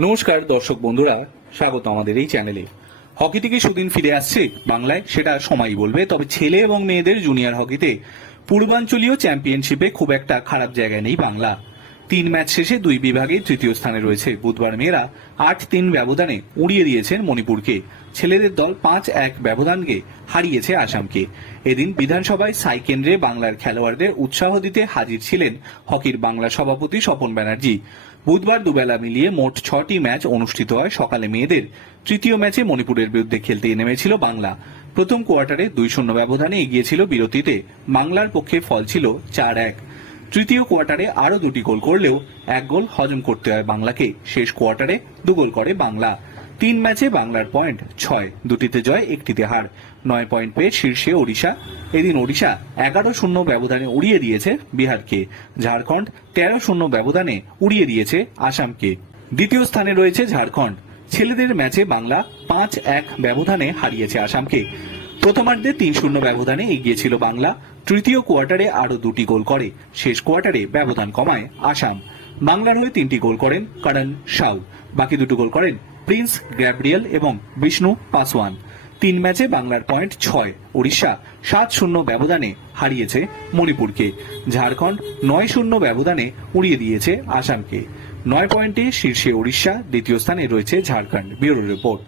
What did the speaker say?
নমস্কার, দর্শক বন্ধুরা, স্বাগত আমাদের এই চ্যানেলে। হকি থেকে সুদিন ফিরে আসছে বাংলায়, সেটা সময় বলবে, তবে ছেলে এবং মেয়েদের জুনিয়র হকিতে পূর্বাঞ্চলীয় চ্যাম্পিয়নশিপে খুব একটা খারাপ জায়গায় নেই বাংলা। তিন ম্যাচ শেষে দুই বিভাগে তৃতীয় স্থানে রয়েছে। বুধবার মেয়েরা আট তিন ব্যবধানে উড়িয়ে দিয়েছেন মণিপুরকে। ছেলেদের দল পাঁচ এক ব্যবধানকে হারিয়েছে আসামকে। এদিন বিধানসভায় সাই কেন্দ্রে বাংলার খেলোয়াড়দের উৎসাহ দিতে হাজির ছিলেন হকির বাংলা সভাপতি স্বপন ব্যানার্জি। বুধবার দুবেলা মিলিয়ে মোট ছটি ম্যাচ অনুষ্ঠিত হয়। সকালে মেয়েদের তৃতীয় ম্যাচে মণিপুরের বিরুদ্ধে খেলতে নেমেছিল বাংলা। প্রথম কোয়ার্টারে দুই শূন্য ব্যবধানে এগিয়েছিল বিরতিতে। বাংলার পক্ষে ফল ছিল চার এক। তৃতীয় কোয়ার্টারে আরও দুটি গোল করলেও এক গোল হজম করতে হয় বাংলাকে। শেষ কোয়ার্টারে দু গোল করে বাংলা। তিন ম্যাচে বাংলার পয়েন্ট ছয়, দুটিতে জয়, একটিতে হার। নয় পয়েন্ট পেয়ে শীর্ষে ওড়িশা। এদিন ওড়িশা এগারো শূন্য ব্যবধানে উড়িয়ে দিয়েছে বিহারকে। ঝাড়খণ্ড তেরো শূন্য ব্যবধানে উড়িয়ে দিয়েছে আসামকে। দ্বিতীয় স্থানে রয়েছে ঝাড়খণ্ড। ছেলেদের ম্যাচে বাংলা পাঁচ এক ব্যবধানে হারিয়েছে আসামকে। প্রথমার্ধে তিন শূন্য ব্যবধানে এগিয়ে ছিল বাংলা, তৃতীয় কোয়ার্টারে আরও দুটি গোল করে। শেষ কোয়ার্টারে ব্যবধান কমায় আসাম। বাংলার হয়ে তিনটি গোল করেন করণ সাউ। বাকি দুটো গোল করেন প্রিন্স গ্যাব্রিয়েল এবং বিষ্ণু পাসওয়ান। তিন ম্যাচে বাংলার পয়েন্ট ছয় উড়িষ্যা সাত শূন্য ব্যবধানে হারিয়েছে মণিপুরকে। ঝাড়খণ্ড নয় শূন্য ব্যবধানে উড়িয়ে দিয়েছে আসামকে। নয় পয়েন্টে শীর্ষে উড়িষ্যা দ্বিতীয় স্থানে রয়েছে ঝাড়খণ্ড। Bureau report.